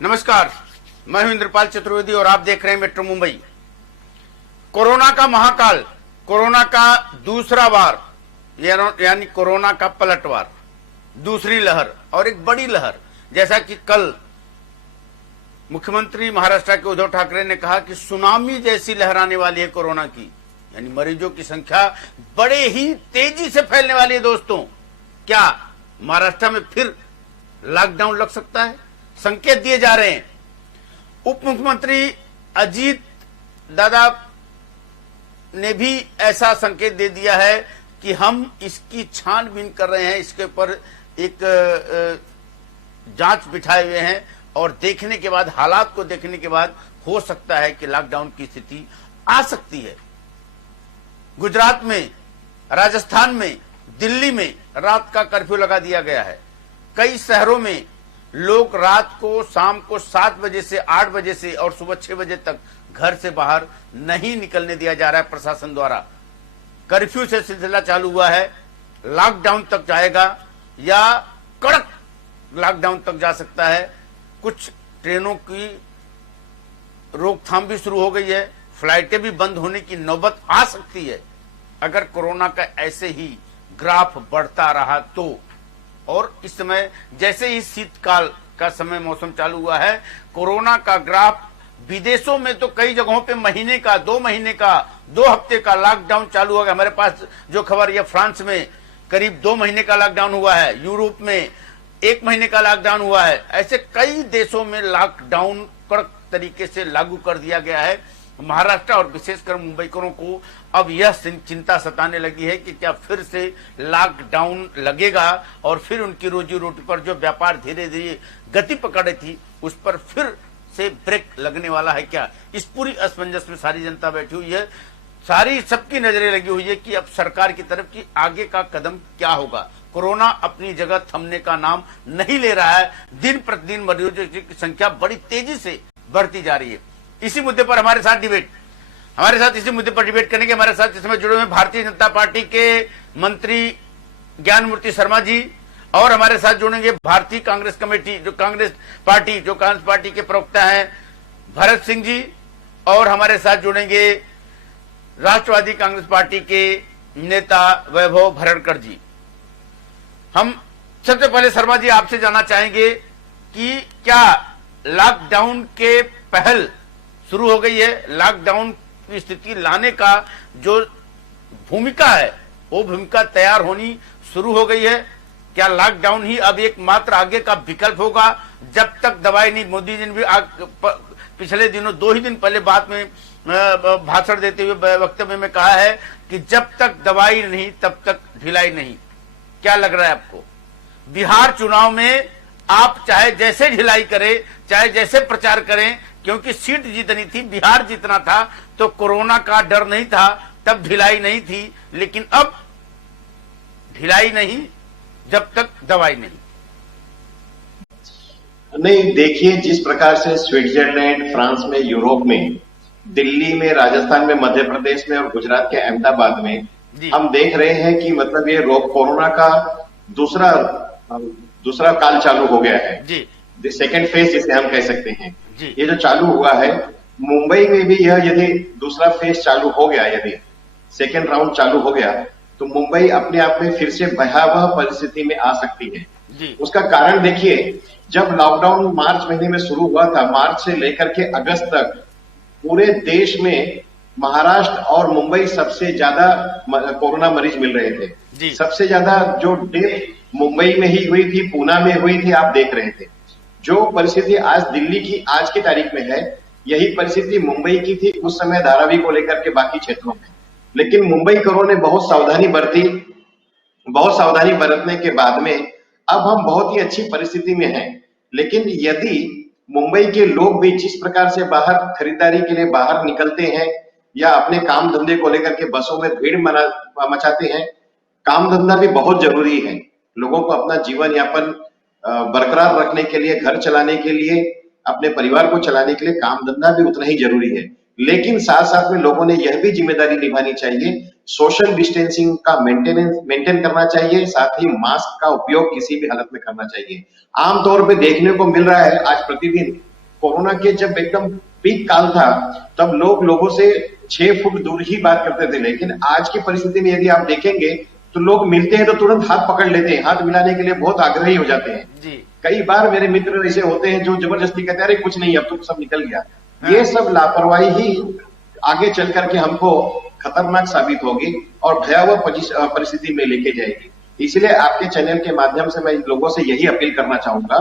नमस्कार, मैं हूं इंद्रपाल चतुर्वेदी और आप देख रहे हैं मेट्रो मुंबई। कोरोना का महाकाल, कोरोना का दूसरा वार यानी कोरोना का पलटवार, दूसरी लहर और एक बड़ी लहर। जैसा कि कल मुख्यमंत्री महाराष्ट्र के उद्धव ठाकरे ने कहा कि सुनामी जैसी लहर आने वाली है कोरोना की, यानी मरीजों की संख्या बड़े ही तेजी से फैलने वाली है। दोस्तों, क्या महाराष्ट्र में फिर लॉकडाउन लग सकता है? संकेत दिए जा रहे हैं। उप मुख्यमंत्री अजीत दादा ने भी ऐसा संकेत दे दिया है कि हम इसकी छानबीन कर रहे हैं, इसके ऊपर एक जांच बिठाए हुए हैं और देखने के बाद, हालात को देखने के बाद हो सकता है कि लॉकडाउन की स्थिति आ सकती है। गुजरात में, राजस्थान में, दिल्ली में रात का कर्फ्यू लगा दिया गया है। कई शहरों में लोग रात को, शाम को 7 बजे से 8 बजे से और सुबह 6 बजे तक घर से बाहर नहीं निकलने दिया जा रहा है प्रशासन द्वारा। कर्फ्यू से सिलसिला चालू हुआ है, लॉकडाउन तक जाएगा या कड़क लॉकडाउन तक जा सकता है। कुछ ट्रेनों की रोकथाम भी शुरू हो गई है, फ्लाइटें भी बंद होने की नौबत आ सकती है अगर कोरोना का ऐसे ही ग्राफ बढ़ता रहा तो। और इस समय जैसे ही शीतकाल का समय मौसम चालू हुआ है, कोरोना का ग्राफ विदेशों में तो कई जगहों पे महीने का, 2 महीने का, 2 हफ्ते का लॉकडाउन चालू हो गया। हमारे पास जो खबर है, फ्रांस में करीब 2 महीने का लॉकडाउन हुआ है, यूरोप में 1 महीने का लॉकडाउन हुआ है। ऐसे कई देशों में लॉकडाउन कड़क तरीके से लागू कर दिया गया है। महाराष्ट्र और विशेषकर मुंबईकरों को अब यह चिंता सताने लगी है कि क्या फिर से लॉकडाउन लगेगा और फिर उनकी रोजी रोटी पर जो व्यापार धीरे धीरे गति पकड़े थी उस पर फिर से ब्रेक लगने वाला है क्या। इस पूरी असमंजस में सारी जनता बैठी हुई है, सारी सबकी नजरें लगी हुई है कि अब सरकार की तरफ की आगे का कदम क्या होगा। कोरोना अपनी जगह थमने का नाम नहीं ले रहा है। दिन प्रतिदिन मरीजों की संख्या बड़ी तेजी से बढ़ती जा रही है। इसी मुद्दे पर हमारे साथ इसी मुद्दे पर डिबेट करने के हमारे साथ इस समय जुड़े हुए भारतीय जनता पार्टी के मंत्री ज्ञान मूर्ति शर्मा जी, और हमारे साथ जुड़ेंगे भारतीय कांग्रेस कमेटी कांग्रेस पार्टी के प्रवक्ता हैं भरत सिंह जी, और हमारे साथ जुड़ेंगे राष्ट्रवादी कांग्रेस पार्टी के नेता वैभव भरड़कर जी। हम सबसे पहले शर्मा जी आपसे जानना चाहेंगे कि क्या लॉकडाउन के पहल शुरू हो गई है? लॉकडाउन की स्थिति लाने का जो भूमिका है वो भूमिका तैयार होनी शुरू हो गई है। क्या लॉकडाउन ही अब एक मात्र आगे का विकल्प होगा जब तक दवाई नहीं? मोदी जी ने भी पिछले दिनों 2 ही दिन पहले बात में भाषण देते हुए वक्तव्य में कहा है कि जब तक दवाई नहीं तब तक ढिलाई नहीं। क्या लग रहा है आपको बिहार चुनाव में आप चाहे जैसे ढिलाई करें, चाहे जैसे प्रचार करें, क्योंकि सीट जीतनी थी, बिहार जीतना था, तो कोरोना का डर नहीं था, तब ढिलाई नहीं थी, लेकिन अब ढिलाई नहीं जब तक दवाई नहीं। देखिए, जिस प्रकार से स्विट्जरलैंड, फ्रांस में, यूरोप में, दिल्ली में, राजस्थान में, मध्य प्रदेश में और गुजरात के अहमदाबाद में हम देख रहे हैं कि मतलब ये कोरोना का दूसरा काल चालू हो गया है जी, सेकेंड फेज जिसे हम कह सकते हैं जी। ये जो चालू हुआ है मुंबई में भी, यह यदि दूसरा फेज चालू हो गया, यदि सेकेंड राउंड चालू हो गया तो मुंबई अपने आप में फिर से भयावह परिस्थिति में आ सकती है जी। उसका कारण देखिए, जब लॉकडाउन मार्च महीने में शुरू हुआ था, मार्च से लेकर के अगस्त तक पूरे देश में महाराष्ट्र और मुंबई सबसे ज्यादा कोरोना मरीज मिल रहे थे जी। सबसे ज्यादा जो डेथ मुंबई में ही हुई थी, पूना में हुई थी, आप देख रहे थे। जो परिस्थिति आज दिल्ली की आज की तारीख में है, यही परिस्थिति मुंबई की थी उस समय धारावी को लेकर के बाकी क्षेत्रों में। लेकिन मुंबई करों ने बहुत सावधानी बरतने के बाद में अब हम बहुत ही अच्छी परिस्थिति में हैं। लेकिन यदि मुंबई के लोग भी जिस प्रकार से बाहर खरीदारी के लिए बाहर निकलते हैं या अपने काम धंधे को लेकर के बसों में भीड़ मचाते हैं, काम धंधा भी बहुत जरूरी है। लोगों को अपना जीवन यापन बरकरार रखने के लिए, घर चलाने के लिए, अपने परिवार को चलाने के लिए काम धंधा भी उतना ही जरूरी है। लेकिन साथ साथ में लोगों ने यह भी जिम्मेदारी निभानी चाहिए, सोशल डिस्टेंसिंग का मेंटेन करना चाहिए, साथ ही मास्क का उपयोग किसी भी हालत में करना चाहिए। आमतौर पे देखने को मिल रहा है आज प्रतिदिन कोरोना के जब एकदम पीक काल था तब लोगों से 6 फुट दूर ही बात करते थे, लेकिन आज की परिस्थिति में यदि आप देखेंगे तो लोग मिलते हैं तो तुरंत हाथ पकड़ लेते हैं, हाथ मिलाने के लिए बहुत आग्रही हो जाते हैं जी। कई बार मेरे मित्र ऐसे होते हैं जो जबरदस्ती कहते हैं अरे कुछ नहीं, अब तो सब निकल गया। ये सब लापरवाही ही आगे चल करके हमको खतरनाक साबित होगी और भयावह परिस्थिति में लेके जाएगी। इसलिए आपके चैनल के माध्यम से मैं लोगों से यही अपील करना चाहूंगा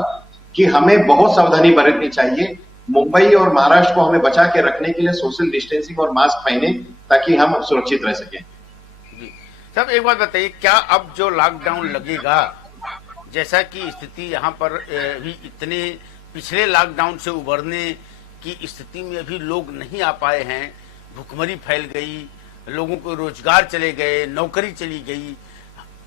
कि हमें बहुत सावधानी बरतनी चाहिए। मुंबई और महाराष्ट्र को हमें बचा के रखने के लिए सोशल डिस्टेंसिंग और मास्क पहने ताकि हम सुरक्षित रह सकें। सब एक बात बताइए, क्या अब जो लॉकडाउन लगेगा, जैसा कि स्थिति यहाँ पर भी इतने पिछले लॉकडाउन से उबरने की स्थिति में अभी लोग नहीं आ पाए हैं, भुखमरी फैल गई, लोगों को रोजगार चले गए, नौकरी चली गई,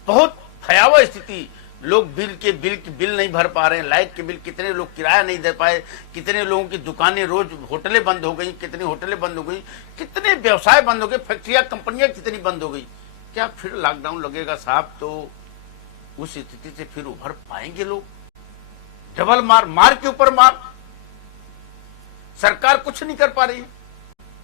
बहुत भयावह स्थिति, लोग बिल नहीं भर पा रहे हैं, लाइट के बिल, कितने लोग किराया नहीं दे पाए, कितने लोगों की दुकानें, रोज होटलें बंद हो गई, कितनी होटलें बंद हो गई, कितने व्यवसाय बंद हो गए, फैक्ट्रियां कंपनियां कितनी बंद हो गई। क्या फिर लॉकडाउन लगेगा साहब तो उस स्थिति से फिर उभर पाएंगे लोग? डबल मार के ऊपर मार, सरकार कुछ नहीं कर पा रही है।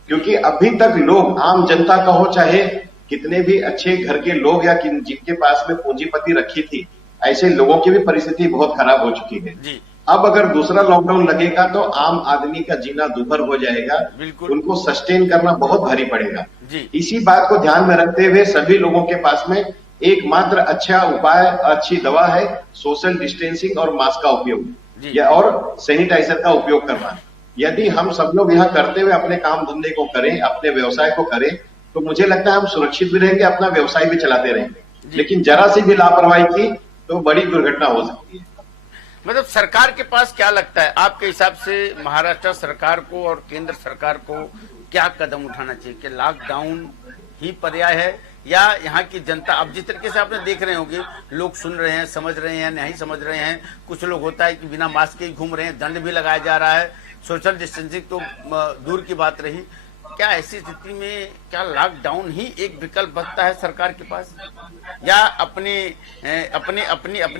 क्योंकि अभी तक लोग, आम जनता का हो चाहे कितने भी अच्छे घर के लोग या जिनके पास में पूंजीपति रखी थी, ऐसे लोगों की भी परिस्थिति बहुत खराब हो चुकी है जी। अब अगर दूसरा लॉकडाउन लगेगा तो आम आदमी का जीना दुभर हो जाएगा, उनको सस्टेन करना बहुत भारी पड़ेगा जी। इसी बात को ध्यान में रखते हुए सभी लोगों के पास में एकमात्र अच्छा उपाय, अच्छी दवा है सोशल डिस्टेंसिंग और मास्क का उपयोग या और सैनिटाइजर का उपयोग करना। यदि हम सब लोग यहाँ करते हुए अपने काम धंधे को करें, अपने व्यवसाय को करें, तो मुझे लगता है हम सुरक्षित भी रहेंगे, अपना व्यवसाय भी चलाते रहेंगे। लेकिन जरा सी भी लापरवाही की तो बड़ी दुर्घटना हो सकती है। मतलब सरकार के पास क्या लगता है आपके हिसाब से, महाराष्ट्र सरकार को और केंद्र सरकार को क्या कदम उठाना चाहिए? कि लॉकडाउन ही पर्याय है या यहाँ की जनता, अब जिस तरीके से आपने देख रहे होंगे, लोग सुन रहे हैं, समझ रहे हैं, नहीं समझ रहे हैं, कुछ लोग होता है कि बिना मास्क के ही घूम रहे हैं, दंड भी लगाया जा रहा है, सोशल डिस्टेंसिंग तो दूर की बात रही। क्या ऐसी स्थिति में क्या लॉकडाउन ही एक विकल्प बचता है सरकार के पास, या अपनी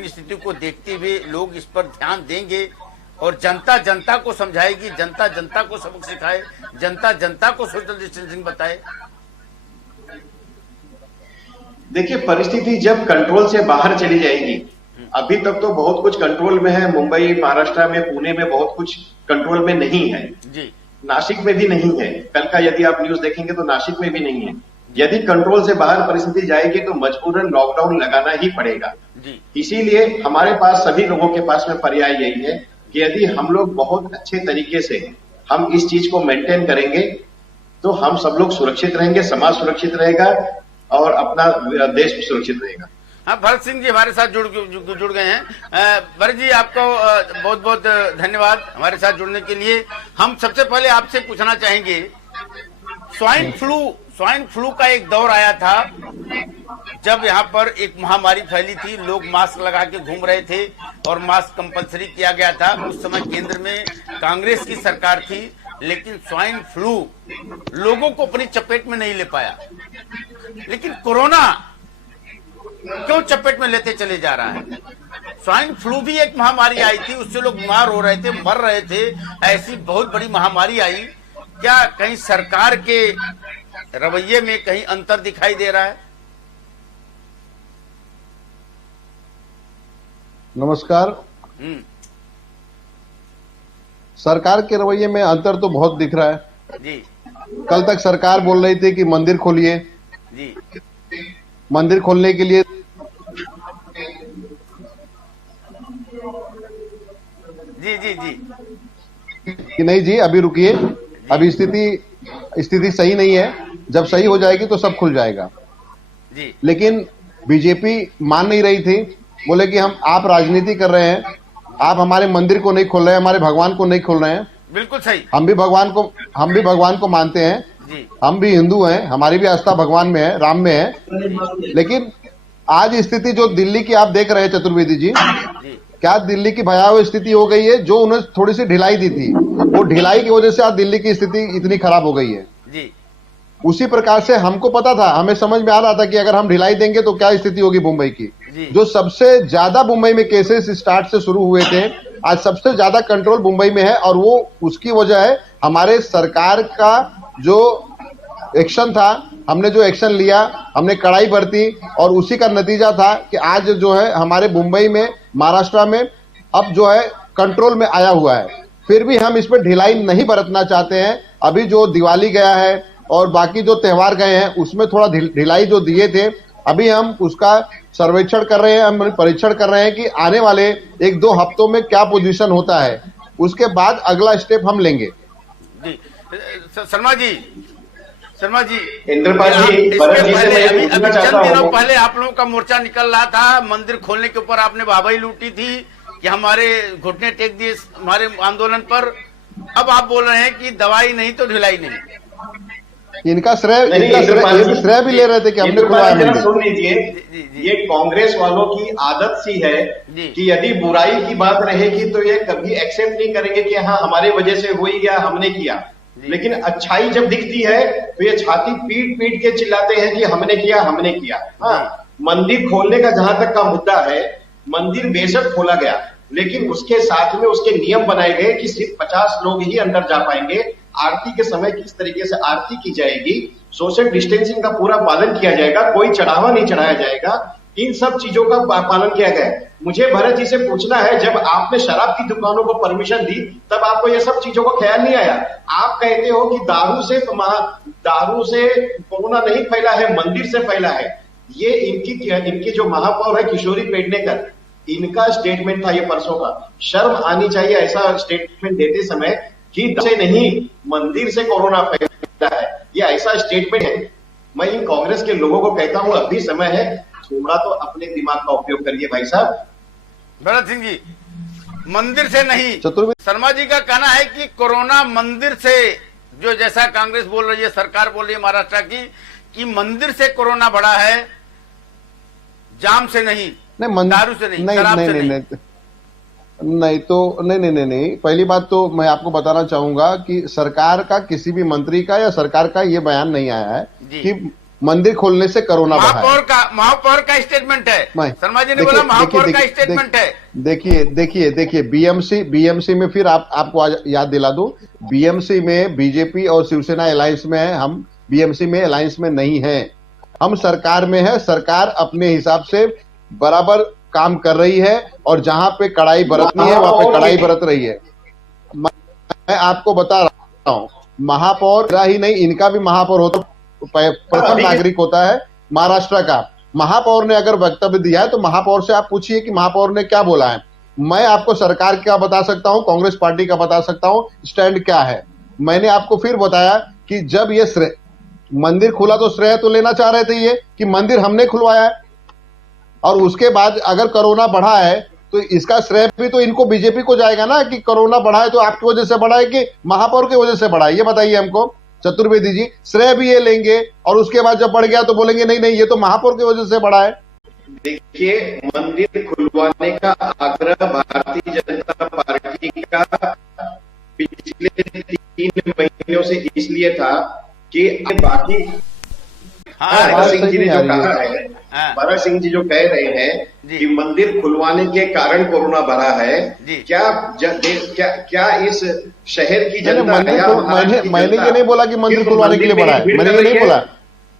स्थिति को देखते हुए लोग इस पर ध्यान देंगे और जनता को समझाएगी, जनता को सबक सिखाए, जनता को सोशल डिस्टेंसिंग बताए? देखिए, परिस्थिति जब कंट्रोल से बाहर चली जाएगी, अभी तक तो बहुत कुछ कंट्रोल में है, मुंबई, महाराष्ट्र में, पुणे में बहुत कुछ कंट्रोल में नहीं है जी। नासिक में भी नहीं है, कल का यदि आप न्यूज देखेंगे तो नासिक में भी नहीं है। यदि कंट्रोल से बाहर परिस्थिति जाएगी तो मजबूरन लॉकडाउन लगाना ही पड़ेगा जी। इसीलिए हमारे पास, सभी लोगों के पास में पर्याय यही है कि यदि हम लोग बहुत अच्छे तरीके से हम इस चीज को मेंटेन करेंगे तो हम सब लोग सुरक्षित रहेंगे, समाज सुरक्षित रहेगा और अपना देश भी सुरक्षित रहेगा। हाँ, भरत सिंह जी हमारे साथ जुड़ गए हैं। भरत जी, आपको बहुत बहुत धन्यवाद हमारे साथ जुड़ने के लिए। हम सबसे पहले आपसे पूछना चाहेंगे, स्वाइन फ्लू का एक दौर आया था जब यहाँ पर एक महामारी फैली थी, लोग मास्क लगा के घूम रहे थे और मास्क कंपलसरी किया गया था। उस समय केंद्र में कांग्रेस की सरकार थी, लेकिन स्वाइन फ्लू लोगों को अपनी चपेट में नहीं ले पाया। लेकिन कोरोना क्यों चपेट में लेते चले जा रहा है? स्वाइन फ्लू भी एक महामारी आई थी, उससे लोग बीमार हो रहे थे, मर रहे थे, ऐसी बहुत बड़ी महामारी आई। क्या कहीं सरकार के रवैये में कहीं अंतर दिखाई दे रहा है? नमस्कार। सरकार के रवैये में अंतर तो बहुत दिख रहा है जी। कल तक सरकार बोल रही थी कि मंदिर खोलिए जी, मंदिर खोलने के लिए जी कि नहीं जी, अभी रुकिए, अभी स्थिति सही नहीं है, जब सही हो जाएगी तो सब खुल जाएगा जी। लेकिन बीजेपी मान नहीं रही थी, बोले कि आप राजनीति कर रहे हैं, आप हमारे मंदिर को नहीं खोल रहे हैं, हमारे भगवान को नहीं खोल रहे हैं। बिल्कुल सही। हम भी भगवान को मानते हैं जी। हम भी हिंदू हैं, हमारी भी आस्था भगवान में है, राम में है। लेकिन आज स्थिति जो दिल्ली की आप देख रहे हैं चतुर्वेदी जी, क्या दिल्ली की भयावह स्थिति हो गई है? जो उन्हें थोड़ी सी ढिलाई दी थी, वो ढिलाई की वजह से आज दिल्ली की स्थिति इतनी खराब हो गई है जी। उसी प्रकार से हमको पता था, हमें समझ में आ रहा था कि अगर हम ढिलाई देंगे तो क्या स्थिति होगी मुंबई की। जो सबसे ज्यादा मुंबई में केसेस स्टार्ट से शुरू हुए थे आज सबसे ज्यादा कंट्रोल मुंबई में है, और वो उसकी वजह है हमारे सरकार का जो एक्शन था, हमने जो एक्शन लिया, हमने कड़ाई बरती, और उसी का नतीजा था कि आज जो है हमारे मुंबई में, महाराष्ट्र में अब जो है कंट्रोल में आया हुआ है। फिर भी हम इस पर ढिलाई नहीं बरतना चाहते हैं। अभी जो दिवाली गया है और बाकी जो त्योहार गए हैं उसमें थोड़ा ढिलाई जो दिए थे, अभी हम उसका सर्वेक्षण कर रहे हैं, हम परीक्षण कर रहे हैं कि आने वाले 1-2 हफ्तों में क्या पोजीशन होता है, उसके बाद अगला स्टेप हम लेंगे। जी शर्मा जी इंद्रपाल जी, भरत जी से मैं पूछना चाहता हूं, दिनों पहले आप लोगों का मोर्चा निकल रहा था, मंदिर खोलने के ऊपर आपने वाहवाही लूटी थी कि हमारे घुटने टेक दिए हमारे आंदोलन पर। अब आप बोल रहे हैं कि दवाई नहीं तो ढिलाई नहीं। इनका श्रेय भी ले रहे थे कि हमने खुलवाया। सुन लीजिए, ये कांग्रेस वालों की आदत सी है कि यदि बुराई की बात रहेगी तो ये कभी एक्सेप्ट नहीं करेंगे कि हाँ हमारे वजह से हुई या हमने किया, लेकिन अच्छाई जब दिखती है तो ये छाती पीट पीट के चिल्लाते हैं कि हमने किया। हाँ, मंदिर खोलने का जहां तक का मुद्दा है, मंदिर बेशक खोला गया, लेकिन उसके साथ में उसके नियम बनाए गए कि सिर्फ 50 लोग ही अंदर जा पाएंगे। आरती के समय किस तरीके से आरती की जाएगी, सोशल डिस्टेंसिंग का पूरा पालन किया जाएगा, कोई चढ़ावा नहीं चढ़ाया जाएगा, इन सब चीजों का पालन किया गया है। मुझे भरत जी से पूछना है, जब आपने शराब की दुकानों को परमिशन दी तब आपको ये सब चीजों का ख्याल नहीं आया? आप कहते हो कि दारू से कोरोना नहीं फैला है, मंदिर से फैला है। ये इनकी जो महापौर है किशोरी पेडनेकर, इनका स्टेटमेंट था ये परसों का। शर्म आनी चाहिए ऐसा स्टेटमेंट देते समय कि से नहीं मंदिर से कोरोना फैला है, ये ऐसा स्टेटमेंट है। मैं इन कांग्रेस के लोगों को कहता हूं, अभी समय है, थोड़ा तो अपने दिमाग का उपयोग करिए भाई साहब। भरत सिंह जी, मंदिर से नहीं, शर्मा जी का कहना है कि कोरोना मंदिर से, जो जैसा कांग्रेस बोल रही है, सरकार बोल रही है महाराष्ट्र की कि मंदिर से कोरोना बढ़ा है, जाम से नहीं, दारू से नहीं, शराब से नहीं। पहली बात तो मैं आपको बताना चाहूंगा कि सरकार का, किसी भी मंत्री का या सरकार का ये बयान नहीं आया है कि मंदिर खोलने से कोरोना बढ़ा है। महापौर का स्टेटमेंट है, शर्मा जी ने बोला महापौर का स्टेटमेंट है। देखिए बीएमसी में फिर आपको याद दिला दूं, बीएमसी में बीजेपी और शिवसेना अलायंस में है, हम बीएमसी में अलायंस में नहीं है, हम सरकार में है। सरकार अपने हिसाब से बराबर काम कर रही है और जहां पे कड़ाई बरतनी है वहां पे कड़ाई बरत रही है। मैं आपको बता रहा हूं, महापौर ही नहीं, इनका भी महापौर होता, प्रथम नागरिक होता है महाराष्ट्र का। महापौर ने अगर वक्तव्य दिया है तो महापौर से आप पूछिए कि महापौर ने क्या बोला है। मैं आपको सरकार का बता सकता हूं, कांग्रेस पार्टी का बता सकता हूं स्टैंड क्या है। मैंने आपको फिर बताया कि जब ये मंदिर खुला तो श्रेय तो लेना चाह रहे थे ये कि मंदिर हमने खुलवाया है, और उसके बाद अगर कोरोना बढ़ा है तो इसका श्रेय भी तो इनको, बीजेपी को जाएगा ना कि कोरोना बढ़ा है तो आपकी वजह से बढ़ा है कि महापौर की वजह से बढ़ा है। ये बताइए हमको चतुर्वेदी जी, श्रेय भी ये लेंगे और उसके बाद जब बढ़ गया तो बोलेंगे नहीं नहीं ये तो महापौर की वजह से बढ़ा है। देखिए, मंदिर खुलवाने का आग्रह भारतीय जनता पार्टी का पिछले 3 महीनों से इसलिए था कि बाकी भरत सिंह जी ने जो कहा है, भरत सिंह जी जो कह रहे हैं कि मंदिर खुलवाने के कारण कोरोना बढ़ा है, क्या इस शहर की जनता, मैंने ये नहीं बोला कि मंदिर खुलवाने के लिए बढ़ा है, मैंने ये नहीं बोला,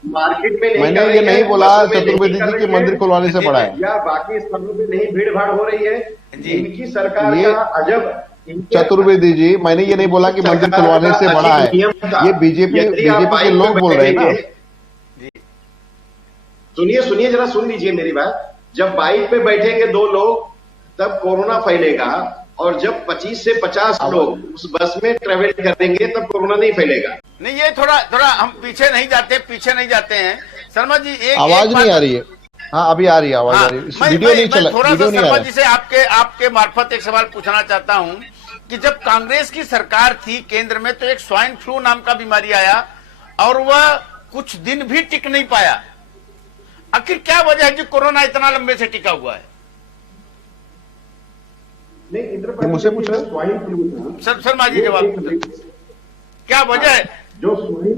मार्केट में मैंने ये नहीं बोला चतुर्वेदी जी की मंदिर खुलवाने से बढ़ा है, या बाकी स्थलों पे नहीं भीड़ भाड़ हो रही है। इनकी सरकार का अजब, चतुर्वेदी जी, मैंने ये नहीं बोला कि मंदिर खुलवाने से बढ़ा है, ये बीजेपी के लोग बोल रहे हैं ना। सुनिए जरा, सुन लीजिए मेरी बात। जब बाइक पे बैठेंगे 2 लोग तब कोरोना फैलेगा, और जब 25 से 50 लोग उस बस में ट्रेवल करेंगे तब कोरोना नहीं फैलेगा। नहीं, ये थोड़ा हम पीछे नहीं जाते हैं शर्मा जी। आवाज नहीं आ रही है। हाँ, अभी आ रही है आवाज। आ रही है, वीडियो नहीं चला, थोड़ा सा शर्मा जी से आपके मार्फत एक सवाल पूछना चाहता हूं कि जब कांग्रेस की सरकार थी केंद्र में तो एक स्वाइन फ्लू नाम का बीमारी आया और वह कुछ दिन भी टिक नहीं पाया। आखिर क्या वजह है कि कोरोना इतना लंबे से टिका हुआ है? मुझसे पूछ रहे स्वाइन फ्लू था शर्मा जी, जवाब क्या वजह है? जो स्वाइन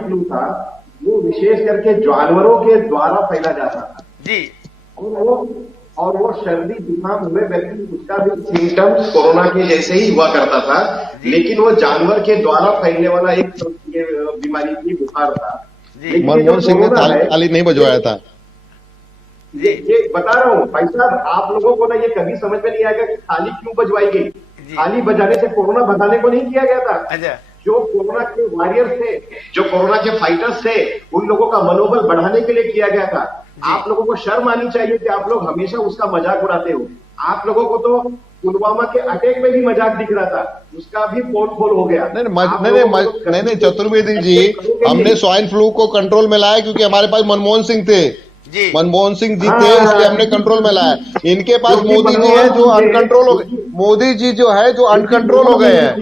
फ्लू था वो विशेष करके जानवरों के द्वारा फैला जाता था जी, और वो और वो सर्दी जुकाम हुए व्यक्ति उसका भी सिम्टम्स कोरोना के जैसे ही हुआ करता था, लेकिन वो जानवर के द्वारा फैलने वाला एक ये बीमारी की बुखार था। मनमोहन सिंह ने ताली नहीं बजवाया था। ये बता रहा हूँ भाई साहब, आप लोगों को ना ये कभी समझ में नहीं आएगा कि थाली क्यों बजवाई गई। थाली बजाने से कोरोना भगाने को नहीं किया गया था। जो कोरोना के वॉरियर्स थे, जो कोरोना के फाइटर्स थे, उन लोगों का मनोबल बढ़ाने के लिए किया गया था। आप लोगों को शर्म आनी चाहिए कि आप लोग हमेशा उसका मजाक उड़ाते हो। आप लोगों को तो पुलवामा के अटैक में भी मजाक दिख रहा था, उसका भी पोल हो गया। नहीं चतुर्वेदी जी, हमने स्वाइन फ्लू को कंट्रोल में लाया क्योंकि हमारे पास मनमोहन सिंह थे। मनमोहन सिंह जी थे, इसलिए हमने कंट्रोल में लाया। इनके पास मोदी जी है जो अनकंट्रोल हो गए। मोदी जी जो है जो अनकंट्रोल हो गए हैं।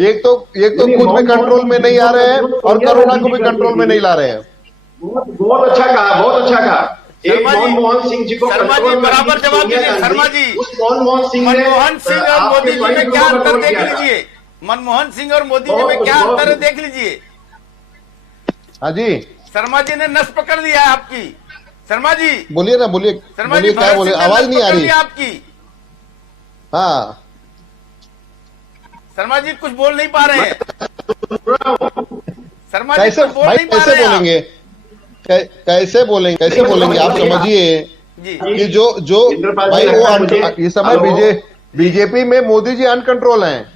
एक तो खुद भी कंट्रोल में नहीं आ रहे हैं और कोरोना को भी कंट्रोल में नहीं ला रहे हैं। बहुत अच्छा कहा। एक मनमोहन सिंह जी को बराबर जवाब दीजिए शर्मा जी। उस मनमोहन सिंह और मोदी जी में क्या अंतर देख लीजिए। मनमोहन सिंह और मोदी जी में क्या अंतर है देख लीजिए। हाँ जी, शर्मा जी ने नस पकड़ लिया है आपकी। शर्मा जी बोलिए ना, बोलिए क्या बोले, आवाज नहीं आ रही आपकी। हाँ शर्मा जी कुछ बोल नहीं पा रहे हैं। शर्मा जी कैसे बोलेंगे, कैसे बोलेंगे आप समझिए कि जो भाई वो इस समय बीजेपी में मोदी जी अनकंट्रोल हैं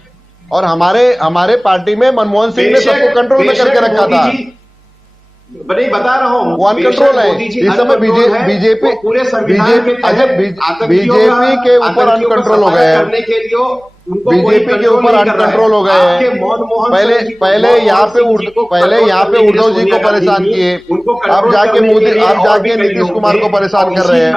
और हमारे पार्टी में मनमोहन सिंह ने सबको कंट्रोल में करके रखा था। नहीं बता रहा हूँ, वो अनकंट्रोल है इस समय। बीजेपी के ऊपर अनकंट्रोल हो गए हैं। बीजेपी के ऊपर अनकंट्रोल हो गए हैं। पहले यहाँ पे उद्धव जी को परेशान किए, अब जाके नीतीश कुमार को परेशान कर रहे हैं।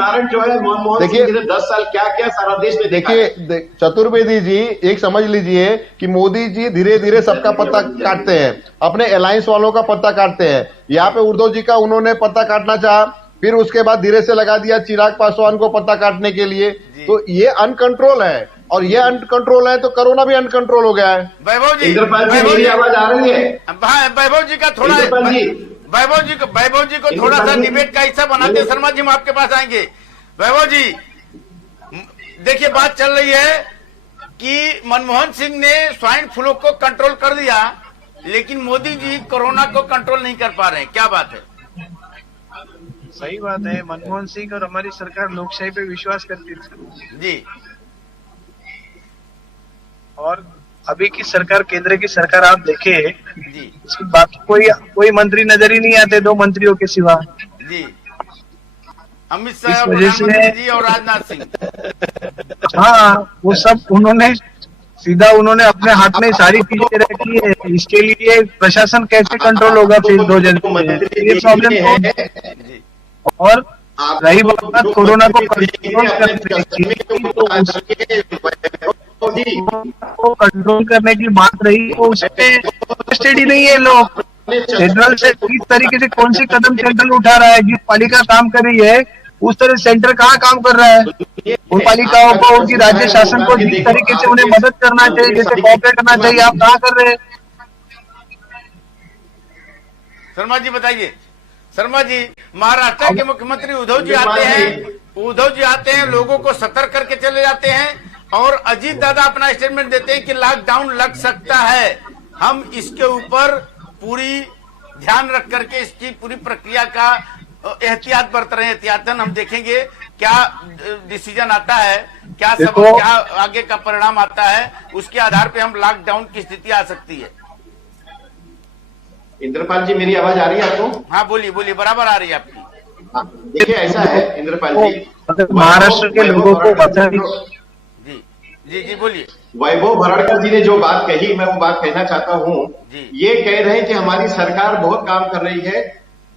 देखिए 10 साल क्या सारा देश में देखिए चतुर्वेदी जी, एक समझ लीजिए कि मोदी जी धीरे धीरे सबका पत्ता काटते हैं, अपने अलायंस वालों का पत्ता काटते हैं। यहाँ पे उद्धव जी का उन्होंने पत्ता काटना चाहा, फिर उसके बाद धीरे से लगा दिया चिराग पासवान को पत्ता काटने के लिए। तो ये अनकंट्रोल है और ये अनकंट्रोल है तो कोरोना भी अनकंट्रोल हो गया है। वैभव जी मेरी आवाज आ रही है? वैभव जी का थोड़ा वैभव जी को थोड़ा सा डिबेट का हिस्सा बनाते हैं। शर्मा जी हम आपके पास आएंगे। वैभव जी देखिए, बात चल रही है कि मनमोहन सिंह ने स्वाइन फ्लू को कंट्रोल कर दिया, लेकिन मोदी जी कोरोना को कंट्रोल नहीं कर पा रहे हैं। क्या बात है? सही बात है। मनमोहन सिंह और हमारी सरकार लोकशाही पे विश्वास करती थी जी, और अभी की सरकार, केंद्र की सरकार आप देखे जी, बाकी कोई मंत्री नजर ही नहीं आते, 2 मंत्रियों के सिवा जी, अमित शाह, प्रधानमंत्री जी और राजनाथ सिंह। हाँ, वो सब उन्होंने अपने हाथ में सारी चीजें रखी है। इसके लिए प्रशासन कैसे कंट्रोल होगा फिर 2 जनवरी? ये प्रॉब्लम है। और रही बात कोरोना को कंट्रोल करने की बात रही, तो उसपे इंटरेस्टेड ही नहीं है लोग। सेंट्रल से किस तरीके से कौन सी कदम सेंट्रल उठा रहा है, जिस पालिका काम कर रही है उस तरह सेंटर कहाँ काम कर रहा है? उन पालिकाओं को, उनकी राज्य शासन को जिस तरीके से उन्हें मदद करना चाहिए, जैसे कोऑपरेट करना चाहिए, आप कहाँ कर रहे हैं? शर्मा जी बताइए। शर्मा जी, महाराष्ट्र के मुख्यमंत्री उद्धव जी आते हैं, लोगों को सतर्क करके चले जाते हैं, और अजीत दादा अपना स्टेटमेंट देते हैं कि लॉकडाउन लग सकता है। हम इसके ऊपर पूरी ध्यान रख करके इसकी पूरी प्रक्रिया का एहतियात बरत रहे हैं। एहतियातन हम देखेंगे क्या डिसीजन आता है, क्या आगे का परिणाम आता है, उसके आधार पे हम लॉकडाउन की स्थिति आ सकती है। इंद्रपाल जी, मेरी आवाज आ रही है आपको? हाँ बोलिए, बराबर आ रही है आपकी। देखिए ऐसा है इंद्रपाल जी, महाराष्ट्र के लोगों को जी बोलिए। वैभव भरड़कर जी ने जो बात कही, मैं वो बात कहना चाहता हूँ। ये कह रहे हैं कि हमारी सरकार बहुत काम कर रही है।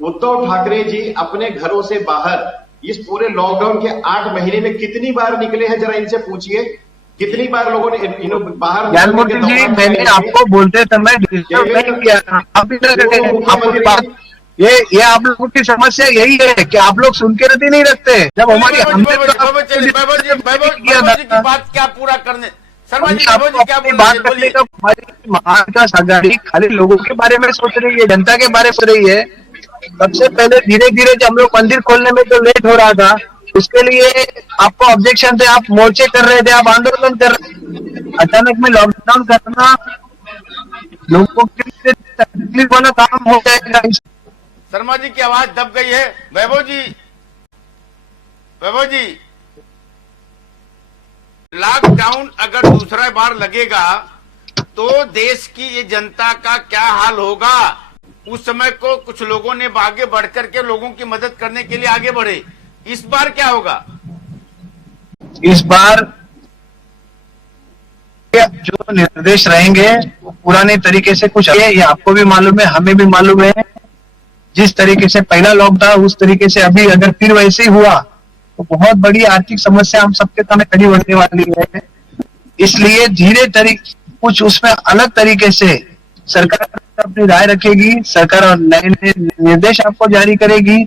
उद्धव ठाकरे जी अपने घरों से बाहर इस पूरे लॉकडाउन के 8 महीने में कितनी बार निकले हैं, जरा इनसे पूछिए। कितनी बार लोगों ने बाहर? ज्ञानमूर्ति जी, मैंने आपको बोलते समय डिस्टर्ब नहीं किया था। आप ये आप लोगों की समस्या यही है कि आप लोग सुन के रति नहीं रखते। जब हमारी बात क्या पूरा करने, शर्मा जी क्या बात करने का, हमारी महाविकास आघाड़ी खाली लोगों के बारे में सोच रही है, जनता के बारे में सोच रही है। सबसे पहले धीरे धीरे जब हम लोग मंदिर खोलने में तो लेट हो रहा था, उसके लिए आपको ऑब्जेक्शन थे, आप मोर्चे कर रहे थे, आप आंदोलन कर रहे थे। अचानक में लॉकडाउन करना लोगों के लिए तकलीफ वाला काम हो जाएगा। शर्मा जी की आवाज दब गई है। वैभव जी, लॉकडाउन अगर दूसरा बार लगेगा तो देश की ये जनता का क्या हाल होगा? उस समय को कुछ लोगों ने आगे बढ़कर के लोगों की मदद करने के लिए आगे बढ़े। इस बार क्या होगा? इस बार जो निर्देश रहेंगे पुराने तरीके से कुछ ये आपको भी मालूम है, हमें भी मालूम है। जिस तरीके से पहला लॉकडाउन उस तरीके से अभी अगर फिर वैसे ही हुआ तो बहुत बड़ी आर्थिक समस्या हम सबके सामने खड़ी होने वाली है। इसलिए धीरे तरीके कुछ उसमें अलग तरीके से सरकार अपनी राय रखेगी, सरकार और नए नए निर्देश आपको जारी करेगी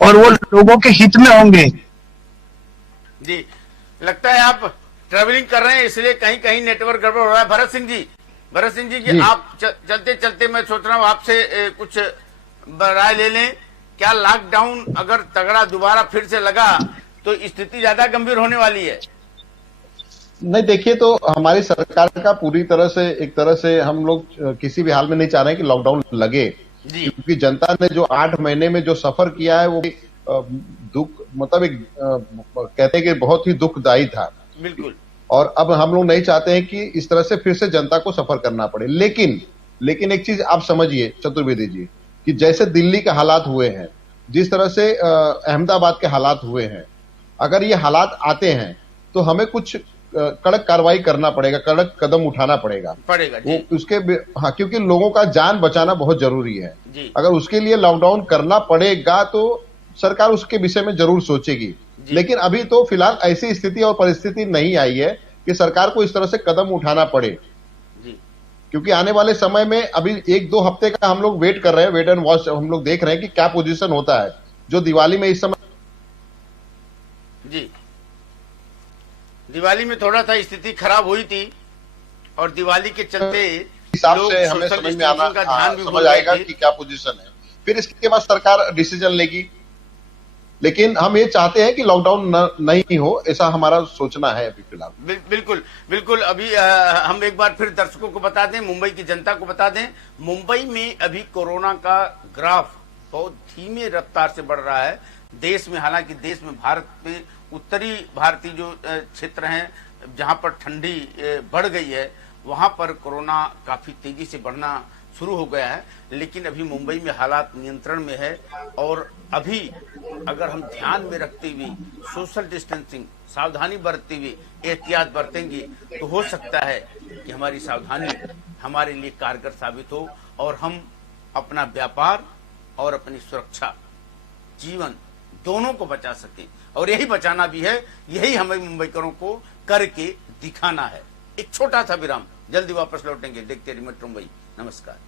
और वो लोगों के हित में होंगे। जी, लगता है आप ट्रेवलिंग कर रहे हैं इसलिए कहीं कहीं नेटवर्क गड़बड़ हो रहा है। भरत सिंह जी आप चलते चलते मैं सोच रहा हूँ आपसे कुछ राय ले लें। क्या लॉकडाउन अगर तगड़ा दोबारा फिर से लगा तो स्थिति ज्यादा गंभीर होने वाली है? नहीं, देखिए, तो हमारी सरकार का पूरी तरह से एक तरह से हम लोग किसी भी हाल में नहीं चाह रहे हैं कि लॉकडाउन लगे, क्योंकि जनता ने जो 8 महीने में जो सफर किया है वो दुख मतलब एक कहते हैं कि बहुत ही दुखदायी था। बिल्कुल। और अब हम लोग नहीं चाहते हैं कि इस तरह से फिर से जनता को सफर करना पड़े। लेकिन एक चीज आप समझिए चतुर्वेदी जी, कि जैसे दिल्ली के हालात हुए हैं, जिस तरह से अहमदाबाद के हालात हुए हैं, अगर ये हालात आते हैं तो हमें कुछ कड़क कार्रवाई करना पड़ेगा, कड़क कदम उठाना पड़ेगा जी। उसके हाँ, क्योंकि लोगों का जान बचाना बहुत जरूरी है जी। अगर उसके लिए लॉकडाउन करना पड़ेगा तो सरकार उसके विषय में जरूर सोचेगी। लेकिन अभी तो फिलहाल ऐसी स्थिति और परिस्थिति नहीं आई है कि सरकार को इस तरह से कदम उठाना पड़े, क्योंकि आने वाले समय में अभी 1-2 हफ्ते का हम लोग वेट कर रहे हैं, वेट एंड वॉच हम लोग देख रहे हैं कि क्या पोजीशन होता है। जो दिवाली में इस समय दिवाली में थोड़ा सा स्थिति खराब हुई थी और दिवाली के चलते हिसाब से हमें समझ में आना समझ आएगा कि क्या पोजीशन है, फिर इसके बाद सरकार डिसीजन लेगी। लेकिन हम ये चाहते हैं कि लॉकडाउन नहीं हो, ऐसा हमारा सोचना है अभी फिलहाल। बिल्कुल। अभी हम एक बार फिर दर्शकों को बता दें, मुंबई की जनता को बता दें, मुंबई में अभी कोरोना का ग्राफ बहुत धीमे रफ्तार से बढ़ रहा है देश में। हालांकि देश में भारत में उत्तरी भारतीय जो क्षेत्र हैं जहां पर ठंडी बढ़ गई है वहां पर कोरोना काफी तेजी से बढ़ना शुरू हो गया है, लेकिन अभी मुंबई में हालात नियंत्रण में है। और अभी अगर हम ध्यान में रखते हुए सोशल डिस्टेंसिंग, सावधानी बरतते हुए एहतियात बरतेंगे तो हो सकता है कि हमारी सावधानी हमारे लिए कारगर साबित हो और हम अपना व्यापार और अपनी सुरक्षा, जीवन दोनों को बचा सकें। और यही बचाना भी है, यही हमें मुंबईकरों को करके दिखाना है। एक छोटा सा विराम, जल्दी वापस लौटेंगे। देखते रहिए मेट्रो मुंबई। नमस्कार।